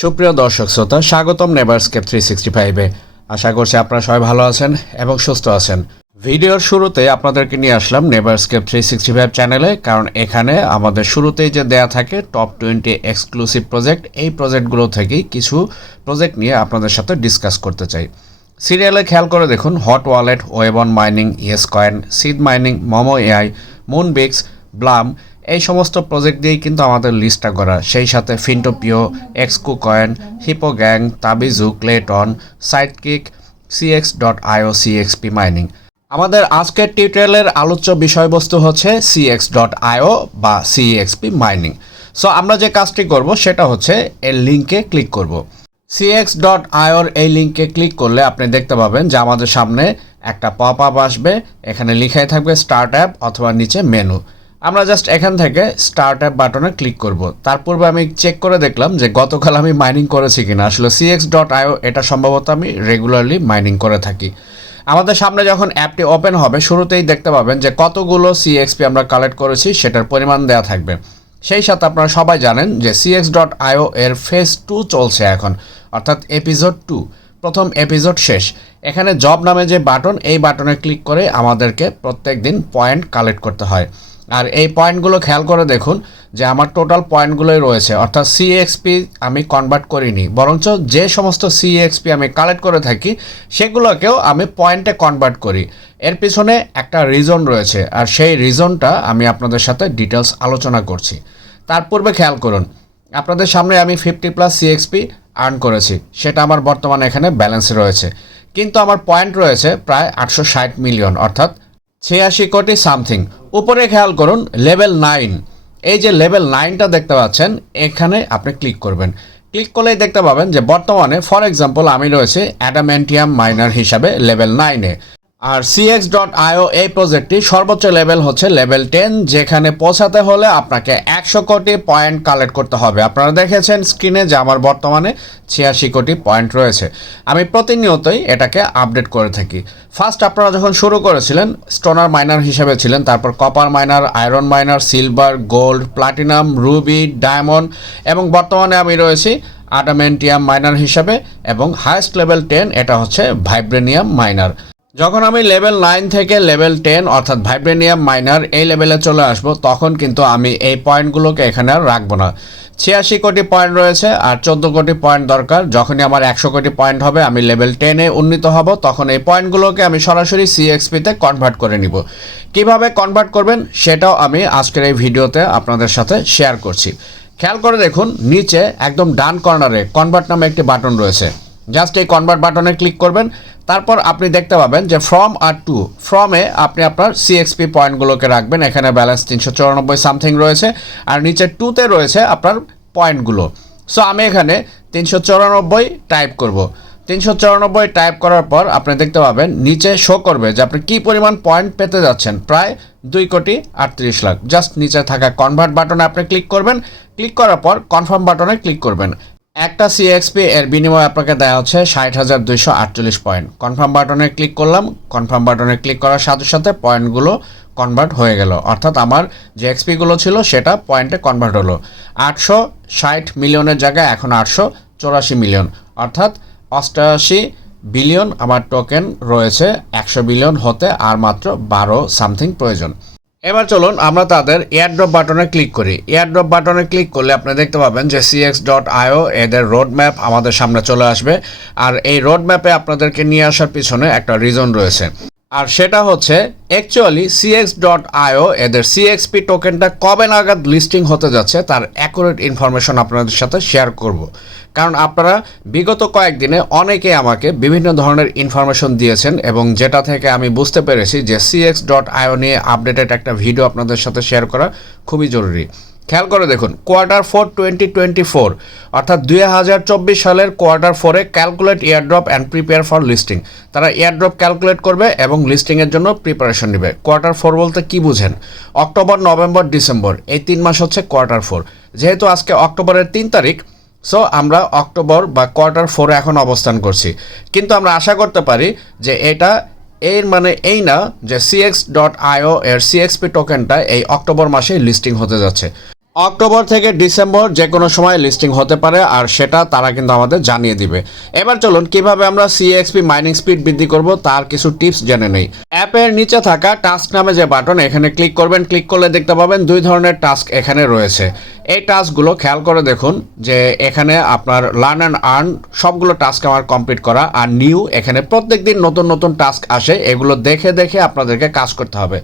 সুপ্রিয় দর্শক শ্রোতা, স্বাগতম নেভারস্কেপ থ্রি সিক্সটি ফাইভে আশা করছি আপনারা সবাই ভালো আছেন এবং সুস্থ আছেন। ভিডিওর শুরুতে আপনাদেরকে নিয়ে আসলাম নেভারস্কেপ থ্রি সিক্সটি ফাইভ চ্যানেলে, কারণ এখানে আমাদের শুরুতেই যে দেয়া থাকে টপ টোয়েন্টি এক্সক্লুসিভ প্রজেক্ট এই প্রজেক্টগুলো থেকেই কিছু প্রজেক্ট নিয়ে আপনাদের সাথে ডিসকাস করতে চাই। সিরিয়ালে খেয়াল করে দেখুন hot wallet ওয়েবন mining Yescoin Seed mining Momo AI Moonbix Blum এই সমস্ত প্রজেক্ট দিয়েই কিন্তু আমাদের লিস্টটা করা। সেই সাথে Fintopio এক্সকু coin Hippo Gang Tabizoo Clayton sidekick CX dot IO CXP mining আমাদের আজকের টিউটোরিয়ালের আলোচ্য বিষয়বস্তু হচ্ছে সিএক্স ডট আইও বা সিএক্সপি মাইনিং সো আমরা যে কাজটি করব, সেটা হচ্ছে এর লিঙ্কে ক্লিক করব। সিএক্স ডট আইওর এই লিঙ্কে ক্লিক করলে আপনি দেখতে পাবেন যে আমাদের সামনে একটা পপ আপ আসবে। এখানে লিখাই থাকবে স্টার্ট অ্যাপ অথবা নিচে মেনু আমরা জাস্ট এখান থেকে স্টার্ট অ্যাপ বাটনে ক্লিক করব। তার পূর্বে আমি চেক করে দেখলাম যে গতকাল আমি মাইনিং করেছি কিনা। আসলে সিএক্স ডট আইও এটা সম্ভবত আমি রেগুলারলি মাইনিং করে থাকি। আমাদের সামনে যখন অ্যাপটি ওপেন হবে, শুরুতেই দেখতে পাবেন যে কতগুলো সিএক্সপি আমরা কালেক্ট করেছি, সেটার পরিমাণ দেওয়া থাকবে। সেই সাথে আপনারা সবাই জানেন যে সিএক্স ডট আইও এর ফেজ টু চলছে এখন, অর্থাৎ এপিসোড টু প্রথম এপিসোড শেষ। এখানে জব নামে যে বাটন এই বাটনে ক্লিক করে আমাদেরকে প্রত্যেক দিন পয়েন্ট কালেক্ট করতে হয়। আর এই পয়েন্টগুলো খেয়াল করে দেখুন যে আমার টোটাল পয়েন্টগুলোই রয়েছে। অর্থাৎ সিএক্সপি আমি কনভার্ট করিনি। বরঞ্চ যে সমস্ত সিএক্সপি আমি কালেক্ট করে থাকি, সেগুলোকেও আমি পয়েন্টে কনভার্ট করি। এর পিছনে একটা রিজন রয়েছে আর সেই রিজনটা আমি আপনাদের সাথে ডিটেলস আলোচনা করছি। তার পূর্বে খেয়াল করুন, আপনাদের সামনে আমি ফিফটি প্লাস সিএক্সপি আর্ন করেছি। সেটা আমার বর্তমানে এখানে ব্যালেন্সে রয়েছে। কিন্তু আমার পয়েন্ট রয়েছে প্রায় আটশো ষাট মিলিয়ন অর্থাৎ ছিয়াশি কোটি সামথিং। উপরে খেয়াল করুন, লেভেল নাইন। এই যে লেভেল নাইনটা দেখতে পাচ্ছেন, এখানে আপনি ক্লিক করবেন। ক্লিক করলেই দেখতে পাবেন যে বর্তমানে, ফর এক্সাম্পল, আমি রয়েছে অ্যাডামেন্টিয়াম মাইনার হিসাবে লেভেল নাইনে। আর সিএক্স ডট আইও এই প্রজেক্টটি সর্বোচ্চ লেভেল হচ্ছে লেভেল টেন যেখানে পৌঁছাতে হলে আপনাকে একশো কোটি পয়েন্ট কালেক্ট করতে হবে। আপনারা দেখেছেন স্ক্রিনে যে আমার বর্তমানে ছিয়াশি কোটি পয়েন্ট রয়েছে। আমি প্রতিনিয়তই এটাকে আপডেট করে থাকি। ফার্স্ট আপনারা যখন শুরু করেছিলেন স্টোনার মাইনার হিসেবে ছিলেন, তারপর copper miner iron miner silver gold platinum ruby diamond এবং বর্তমানে আমি রয়েছি আডামেন্টিয়াম মাইনার হিসাবে, এবং হায়েস্ট লেভেল টেন এটা হচ্ছে ভাইব্রেনিয়াম মাইনার যখন আমি লেভেল নাইন থেকে লেভেল টেন, অর্থাৎ ভাইব্রেনিয়াম মাইনার এই লেভেলে চলে আসব, তখন কিন্তু আমি এই পয়েন্টগুলোকে এখানে আর রাখব না। ছিয়াশি কোটি পয়েন্ট রয়েছে আর চোদ্দ কোটি পয়েন্ট দরকার। যখনই আমার একশো কোটি পয়েন্ট হবে, আমি লেভেল টেনে উন্নীত হব, তখন এই পয়েন্টগুলোকে আমি সরাসরি সিএক্সপিতে কনভার্ট করে নিব। কীভাবে কনভার্ট করবেন, সেটাও আমি আজকের এই ভিডিওতে আপনাদের সাথে শেয়ার করছি। খেয়াল করে দেখুন, নিচে একদম ডান কর্নারে কনভার্ট নামে একটি বাটন রয়েছে। জাস্ট এই কনভার্ট বাটনে ক্লিক করবেন। তারপর আপনি দেখতে পাবেন যে ফ্রম আর টু ফ্রমে আপনি আপনার সিএক্সপি পয়েন্টগুলোকে রাখবেন। এখানে ব্যালেন্স তিনশো চৌরানব্বই সামথিং রয়েছে। আর নিচে টুতে রয়েছে আপনার পয়েন্টগুলো সো আমি এখানে তিনশো চৌরানব্বই টাইপ করব। তিনশো চৌরানব্বই টাইপ করার পর আপনি দেখতে পাবেন, নিচে শো করবে যে আপনি কী পরিমাণ পয়েন্ট পেতে যাচ্ছেন। প্রায় দুই কোটি আটত্রিশ লাখ। জাস্ট নিচে থাকা কনভার্ট বাটনে আপনি ক্লিক করবেন। ক্লিক করার পর কনফার্ম বাটনে ক্লিক করবেন। একটা সিএক্সপি এর বিনিময়ে আপনাকে দেওয়া হচ্ছে ষাট হাজার দুইশো আটচল্লিশ পয়েন্ট। কনফার্ম বাটনে ক্লিক করলাম। কনফার্ম বাটনে ক্লিক করার সাথে সাথে পয়েন্টগুলো কনভার্ট হয়ে গেল। অর্থাৎ আমার যে এক্সপিগুলো ছিল, সেটা পয়েন্টে কনভার্ট হলো। আটশো ষাট মিলিয়নের জায়গায় এখন আটশো চৌরাশি মিলিয়ন অর্থাৎ অষ্টআশি বিলিয়ন আমার টোকেন রয়েছে, একশো বিলিয়ন হতে আর মাত্র বারো সামথিং প্রয়োজন। এবার চলুন আমরা তাদের এয়ারড্রপ বাটনে ক্লিক করি। এয়ারড্রপ বাটনে ক্লিক করলে আপনি দেখতে পাবেন যে সিএক্স ডট আইও এদের রোড ম্যাপ আমাদের সামনে চলে আসবে। আর এই রোড ম্যাপে আপনাদেরকে নিয়ে আসার পিছনে একটা রিজন রয়েছে। আর সেটা হচ্ছে অ্যাকচুয়ালি সিএক্স ডট আইও এদের সিএক্সপি টোকেনটা কবে নাগাদ লিস্টিং হতে যাচ্ছে তার অ্যাকুরেট ইনফরমেশন আপনাদের সাথে শেয়ার করব। কারণ আপনারা বিগত কয়েকদিনে অনেকে আমাকে বিভিন্ন ধরনের ইনফরমেশন দিয়েছেন এবং যেটা থেকে আমি বুঝতে পেরেছি যে সিএক্স ডট আইও নিয়ে আপডেটেড একটা ভিডিও আপনাদের সাথে শেয়ার করা খুবই জরুরি। খেয়াল করে দেখুন quarter four twenty twenty four অর্থাৎ দুই হাজার চব্বিশ সালের কোয়ার্টার ফোরে calculate airdrop and prepare for listing তারা এয়ারড্রপ ক্যালকুলেট করবে এবং লিস্টিংয়ের জন্য প্রিপারেশন নেবে। কোয়ার্টার ফোর বলতে কি বুঝেন? অক্টোবর, নভেম্বর, ডিসেম্বর, এই তিন মাস হচ্ছে কোয়ার্টার ফোর যেহেতু আজকে অক্টোবরের তিন তারিখ সো আমরা অক্টোবর বা কোয়ার্টার ফোরে এখন অবস্থান করছি। কিন্তু আমরা আশা করতে পারি যে এটা এর মানে এই না যে সিএক্স ডট আইও এর সিএক্সপি টোকেনটা এই অক্টোবর মাসে লিস্টিং হতে যাচ্ছে। অক্টোবর থেকে ডিসেম্বর যে কোনো সময় লিস্টিং হতে পারে, আর সেটা তারা কিন্তু আমাদের জানিয়ে দিবে। এবার চলুন, কীভাবে আমরা সিএক্সপি মাইনিং স্পিড বৃদ্ধি করব, তার কিছু টিপস জেনে নেই। অ্যাপের নিচে থাকা টাস্ক নামে যে বাটন এখানে ক্লিক করবেন ক্লিক করলে দেখতে পাবেন দুই ধরনের টাস্ক এখানে রয়েছে। এই টাস্কগুলো খেয়াল করে দেখুন যে এখানে আপনার লার্ন অ্যান্ড আর্ন সবগুলো টাস্ক আমার কমপ্লিট করা, আর নিউ এখানে প্রত্যেক দিন নতুন নতুন টাস্ক আসে, এগুলো দেখে দেখে আপনাদেরকে কাজ করতে হবে।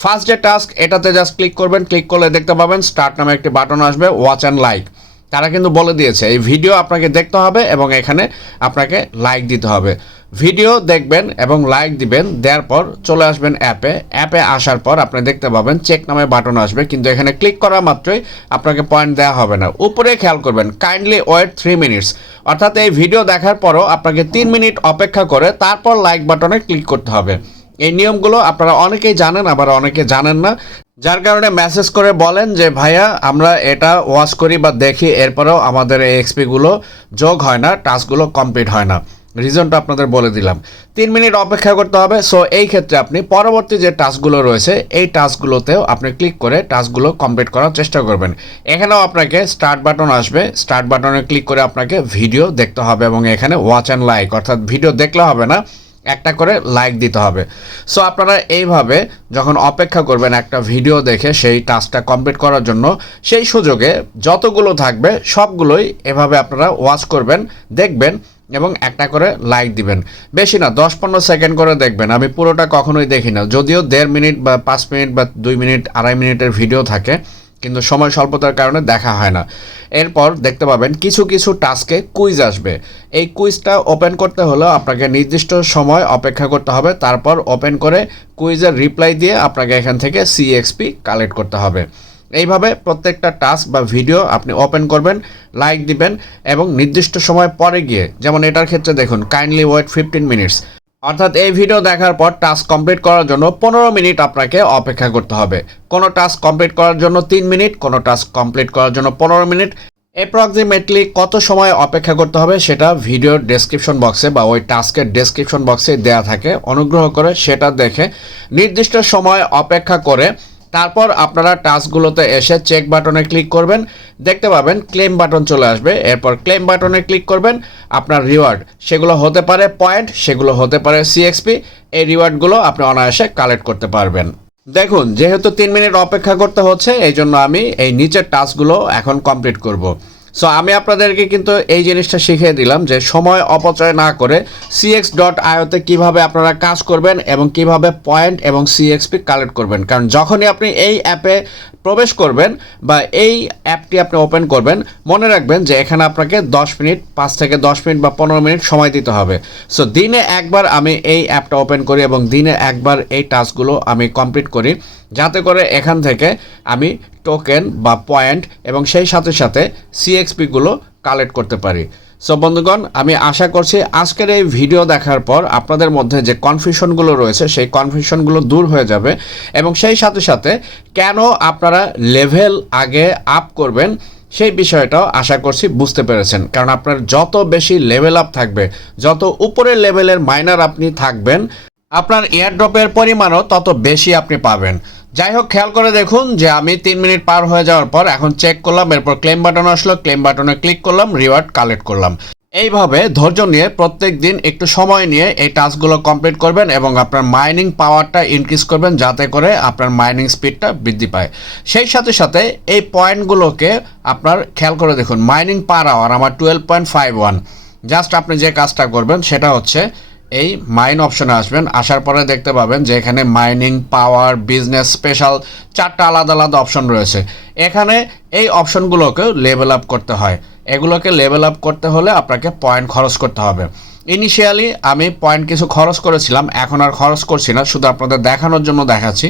ফার্স্ট যে টাস্ক এটাতে জাস্ট ক্লিক করবেন ক্লিক করলে দেখতে পাবেন স্টার্ট নামে একটি বাটন আসবে ওয়াচ অ্যান্ড লাইক তারা কিন্তু বলে দিয়েছে, এই ভিডিও আপনাকে দেখতে হবে এবং এখানে আপনাকে লাইক দিতে হবে। ভিডিও দেখবেন এবং লাইক দিবেন, দেওয়ার পর চলে আসবেন অ্যাপে। অ্যাপে আসার পর আপনি দেখতে পাবেন চেক নামে বাটন আসবে, কিন্তু এখানে ক্লিক করা মাত্রই আপনাকে পয়েন্ট দেওয়া হবে না। উপরে খেয়াল করবেন কাইন্ডলি ওয়েট থ্রি মিনিটস অর্থাৎ এই ভিডিও দেখার পরও আপনাকে তিন মিনিট অপেক্ষা করে তারপর লাইক বাটনে ক্লিক করতে হবে। এই নিয়মগুলো আপনারা অনেকেই জানেন, আবার অনেকে জানেন না। যার কারণে মেসেজ করে বলেন যে, ভাইয়া, আমরা এটা ওয়াচ করি বা দেখি, এরপরেও আমাদের এই এক্সপিগুলো যোগ হয় না টাস্কগুলো কমপ্লিট হয় না। রিজনটা আপনাদের বলে দিলাম। তিন মিনিট অপেক্ষা করতে হবে। সো এই ক্ষেত্রে আপনি পরবর্তী যে টাস্কগুলো রয়েছে, এই টাস্কগুলোতেও আপনি ক্লিক করে টাস্কগুলো কমপ্লিট করার চেষ্টা করবেন। এখানেও আপনাকে স্টার্ট বাটন আসবে। স্টার্ট বাটনে ক্লিক করে আপনাকে ভিডিও দেখতে হবে এবং এখানে ওয়াচ অ্যান্ড লাইক অর্থাৎ ভিডিও দেখলে হবে না। একটা করে লাইক দিতে হবে। সো আপনারা এইভাবে যখন অপেক্ষা করবেন একটা ভিডিও দেখে সেই টাস্কটা কমপ্লিট করার জন্য, সেই সুযোগে যতগুলো থাকবে সবগুলোই এভাবে আপনারা ওয়াচ করবেন, দেখবেন এবং একটা করে লাইক দিবেন। বেশি না দশ পনেরো সেকেন্ড করে দেখবেন। আমি পুরোটা কখনোই দেখি না যদিও দেড় মিনিট বা পাঁচ মিনিট বা দুই মিনিট, আড়াই মিনিটের ভিডিও থাকে। কিন্তু সময় স্বল্পতার কারণে দেখা হয় না। এরপর দেখতে পাবেন কিছু কিছু টাস্কে কুইজ আসবে। এই কুইজটা ওপেন করতে হলেও আপনাকে নির্দিষ্ট সময় অপেক্ষা করতে হবে। তারপর ওপেন করে কুইজের রিপ্লাই দিয়ে আপনাকে এখান থেকে সিএক্সপি কালেক্ট করতে হবে। এইভাবে প্রত্যেকটা টাস্ক বা ভিডিও আপনি ওপেন করবেন, লাইক দিবেন এবং নির্দিষ্ট সময় পরে গিয়ে, যেমন এটার ক্ষেত্রে দেখুন, কাইন্ডলি ওয়েট ফিফটিন মিনিটস। অর্থাৎ এই ভিডিও দেখার পর টাস্ক কমপ্লিট করার জন্য পনেরো মিনিট আপনাকে অপেক্ষা করতে হবে। কোনো টাস্ক কমপ্লিট করার জন্য তিন মিনিট, কোনো টাস্ক কমপ্লিট করার জন্য পনেরো মিনিট। অ্যাপ্রক্সিমেটলি কত সময় অপেক্ষা করতে হবে সেটা ভিডিওর ডেসক্রিপশন বক্সে বা ওই টাস্কের ডেসক্রিপশন বক্সে দেয়া থাকে। অনুগ্রহ করে সেটা দেখে নির্দিষ্ট সময় অপেক্ষা করে তারপর আপনারা টাস্কগুলোতে এসে চেক বাটনে ক্লিক করবেন। দেখতে পাবেন ক্লেম বাটন চলে আসবে। এরপর ক্লেম বাটনে ক্লিক করবেন। আপনার রিওয়ার্ড সেগুলো হতে পারে পয়েন্ট সেগুলো হতে পারে সিএক্সপি এই রিওয়ার্ডগুলো আপনি অনায়াসে কালেক্ট করতে পারবেন। দেখুন, যেহেতু তিন মিনিট অপেক্ষা করতে হচ্ছে এই জন্য আমি এই নিচের টাস্কগুলো এখন কমপ্লিট করব। সো আমি আপনাদেরকে কিন্তু এই জিনিসটা শিখিয়ে দিলাম যে সময় অপচয় না করে সিএক্স ডট আয়োতে কীভাবে আপনারা কাজ করবেন এবং কীভাবে পয়েন্ট এবং সিএক্সপি কালেক্ট করবেন। কারণ যখনই আপনি এই অ্যাপে প্রবেশ করবেন বা এই অ্যাপটি আপনি ওপেন করবেন, মনে রাখবেন যে এখানে আপনাকে দশ মিনিট, পাঁচ থেকে দশ মিনিট বা পনেরো মিনিট সময় দিতে হবে। সো দিনে একবার আমি এই অ্যাপটা ওপেন করি এবং দিনে একবার এই টাস্কগুলো আমি কমপ্লিট করি, যাতে করে এখান থেকে আমি টোকেন বা পয়েন্ট এবং সেই সাথে সাথে সিএক্সপিগুলো কালেক্ট করতে পারি। সো বন্ধুগণ, আমি আশা করছি আজকের এই ভিডিও দেখার পর আপনাদের মধ্যে যে কনফিউশনগুলো রয়েছে, সেই কনফিউশনগুলো দূর হয়ে যাবে এবং সেই সাথে সাথে কেন আপনারা লেভেল আগে আপ করবেন সেই বিষয়টাও আশা করছি বুঝতে পেরেছেন। কারণ আপনার যত বেশি লেভেল আপ থাকবে, যত উপরের লেভেলের মাইনার আপনি থাকবেন, আপনার এয়ারড্রপের পরিমাণও তত বেশি আপনি পাবেন। যাই হোক খেয়াল করে দেখুন যে আমি তিন মিনিট পার হয়ে যাওয়ার পর এখন চেক করলাম, এরপর ক্লেম বাটন আসলো ক্লেম বাটনে ক্লিক করলাম রিওয়ার্ড কালেক্ট করলাম। এইভাবে ধৈর্য নিয়ে প্রত্যেক দিন একটু সময় নিয়ে এই টাস্কগুলো কমপ্লিট করবেন এবং আপনার মাইনিং পাওয়ারটা ইনক্রিজ করবেন যাতে করে আপনার মাইনিং স্পিডটা বৃদ্ধি পায়। সেই সাথে সাথে এই পয়েন্টগুলোকে আপনার খেয়াল করে দেখুন মাইনিং পার আওয়ার আমার twelve point five one just আপনি যে কাজটা করবেন, সেটা হচ্ছে এই মাইন অপশনে আসবেন। আসার পরে দেখতে পাবেন যে এখানে মাইনিং পাওয়ার বিজনেস স্পেশাল চারটা আলাদা আলাদা অপশন রয়েছে। এখানে এই অপশনগুলোকেও লেভেল আপ করতে হয়। এগুলোকে লেভেল আপ করতে হলে আপনাকে পয়েন্ট খরচ করতে হবে। ইনিশিয়ালি আমি পয়েন্ট কিছু খরচ করেছিলাম, এখন আর খরচ করছি না, শুধু আপনাদের দেখানোর জন্য দেখাচ্ছি।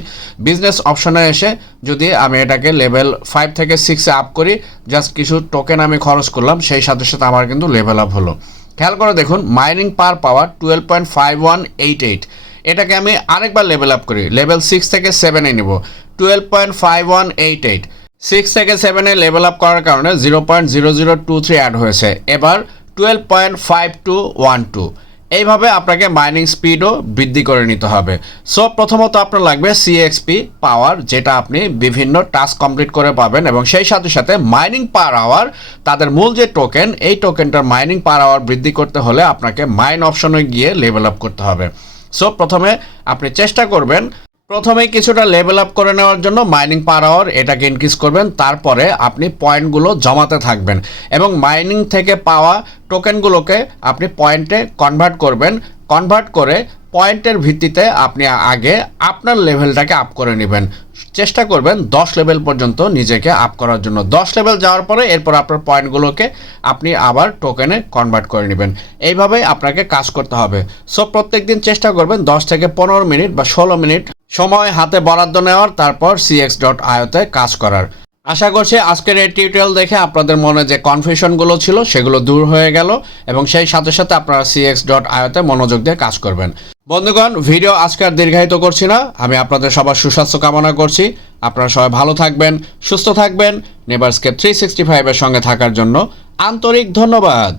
বিজনেস অপশনে এসে যদি আমি এটাকে লেভেল ফাইভ থেকে সিক্সে আপ করি জাস্ট কিছু টোকেন আমি খরচ করলাম, সেই সাথে সাথে আমার কিন্তু লেভেল আপ হলো। খেয়াল করে দেখুন mining per power twelve point five one eight eight এটাকে আমি আরেকবার লেভেল আপ করি লেভেল সিক্স থেকে সেভেনে নিব twelve point five one eight eight six থেকে সেভেনে লেভেল আপ করার কারণে zero point zero zero two three add হয়েছে, এবার twelve point five two one two এইভাবে আপনাকে মাইনিং স্পিডও বৃদ্ধি করে নিতে হবে। সো প্রথমত আপনার লাগবে সিএক্সপি পাওয়ার যেটা আপনি বিভিন্ন টাস্ক কমপ্লিট করে পাবেন এবং সেই সাথে সাথে মাইনিং পার আওয়ার তাদের মূল যে টোকেন এই টোকেনটার মাইনিং পার আওয়ার বৃদ্ধি করতে হলে আপনাকে মাইন অপশনে গিয়ে লেভেল আপ করতে হবে। সো প্রথমে আপনি চেষ্টা করবেন প্রথমেই কিছুটা লেভেল আপ করে নেওয়ার জন্য মাইনিং পার আওয়ার এটাকে ইনক্রিজ করবেন, তারপরে আপনি পয়েন্টগুলো জমাতে থাকবেন এবং মাইনিং থেকে পাওয়া টোকেনগুলোকে আপনি পয়েন্টে কনভার্ট করবেন। কনভার্ট করে পয়েন্টের ভিত্তিতে আপনি আগে আপনার লেভেলটাকে আপ করে নেবেন। চেষ্টা করবেন দশ লেভেল পর্যন্ত নিজেকে আপ করার জন্য। দশ লেভেল যাওয়ার পরে এরপর আপনার পয়েন্টগুলোকে আপনি আবার টোকেনে কনভার্ট করে নেবেন। এইভাবেই আপনাকে কাজ করতে হবে। সো প্রত্যেক দিন চেষ্টা করবেন দশ থেকে পনেরো মিনিট বা ষোলো মিনিট সময় হাতে বরাদ্দ নেওয়ার, তারপর সিএক্স ডট আয়তে কাজ করার। আশা করছি আজকের এই টিউটোরিয়াল দেখে আপনাদের মনে যে কনফিউশনগুলো ছিল, সেগুলো দূর হয়ে গেল এবং সেই সাথে সাথে আপনারা সিএক্স ডট আয়তে মনোযোগ দিয়ে কাজ করবেন। বন্ধুগণ ভিডিও আজকে আর দীর্ঘায়িত করছি না। আমি আপনাদের সবার সুস্বাস্থ্য কামনা করছি। আপনারা সবাই ভালো থাকবেন, সুস্থ থাকবেন নেবারস্কেপ থ্রি সিক্সটি ফাইভের সঙ্গে থাকার জন্য আন্তরিক ধন্যবাদ।